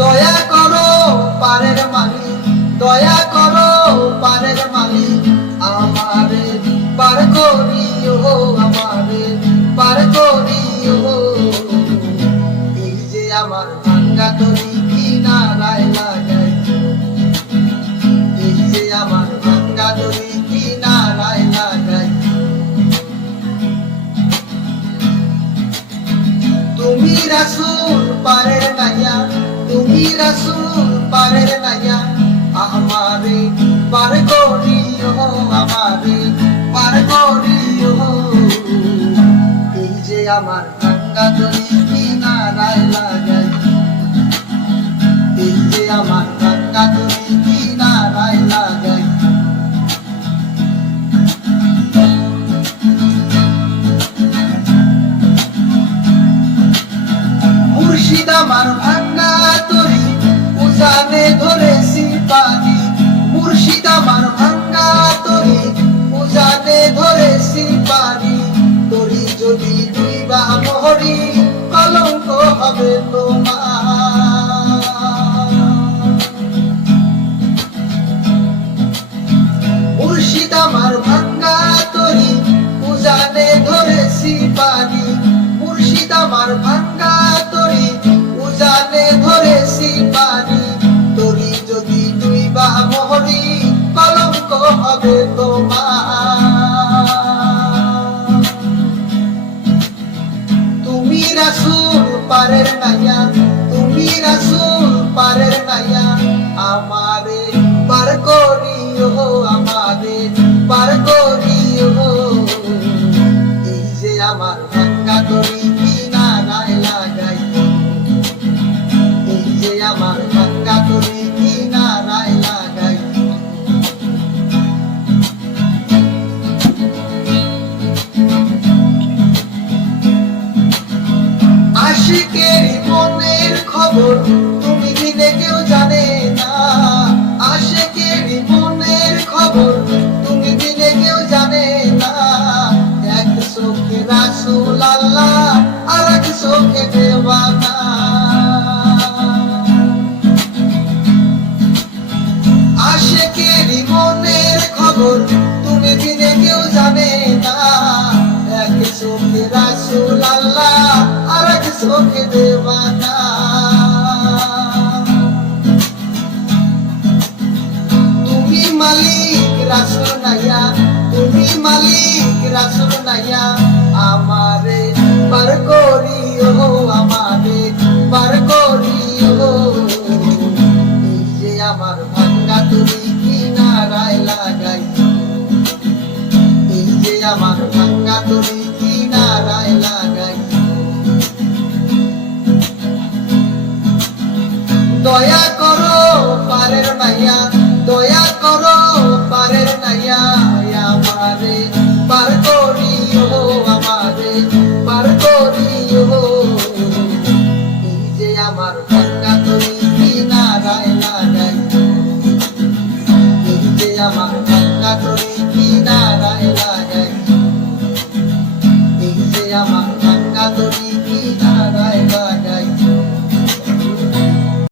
দয়া করো পারের মালিক, দয়া করো পারের মালিক, আমারে পার করিও, আমারে পার করিও। এই যে আমার ভাঙ্গা তরি কিনারায় লাগাই, এই যে আমার ভাঙ্গা তরি কিনারায় লাগাই। তুমি রাসূল পারের নাইয়া, তুমি রাসূল পারের নাইয়া, আমারে পার করিও, আমারে পার করিও। এই যে আমার ভাঙ্গা তরি কিনারায় লাগাই, এই যে আমার ভাঙ্গা তরি কিনারায় লাগাই। মুর্শিদ আমার ভাঙ্গা তরি উজানে ধরেছি পানি, মুর্শিদ আমার ভাঙ্গা তরি উজানে ধরেছি পানি। তরি যদি ডুইবা মরি কলঙ্ক হবে তোমার। মুর্শিদ আমার ভাঙ্গা তরি উজানে ধরেছি পানি, মুর্শিদ আমার ভাঙ্গা তরি উজানে ধরেছি পানি। তরি যদি ডুইবা মরি কলঙ্ক হবে তোমার। তুমি রাসূল পারের নাইয়া, তুমি রাসূল পারের নাইয়া, আমারে পার করিও, আমারে পার করিও। এই যে আমার ভাঙ্গা তরি কিনারায় লাগাই, এই যে আমার ভাঙ্গা তরি কিনারায় লাগাই। আশিকের মনের খবর তুমি দিলে কেউ জানে না, আশিকের মনের খবর তুমি দিলে কেউ জানে না। এক চোখে রাসূল আল্লাহ আর এক চোখে দেওয়ানা। আশিকের মনের খবর তুমি দিলে কেউ জানে না, এক চোখে রাসূল আল্লাহ আর এক চোখে দেওয়ানা। তুমি মালিক রাসূল নাইয়া, তুমি মালিক রাসূল নাইয়া, আমারে পার করিও, আমারে পার করিও। এই যে আমার ভাঙ্গা তরি কিনারায় লাগাই, এই যে আমার ভাঙ্গা তরি কিনারায় লাগাই। দয়া করো পারের নাইয়া, দয়া করো পারের নাইয়া, আমারে পার করিও, আমারে পার করিও। এই যে আমার ভাঙ্গা তরি কিনারায় লাগাই, এই যে আমার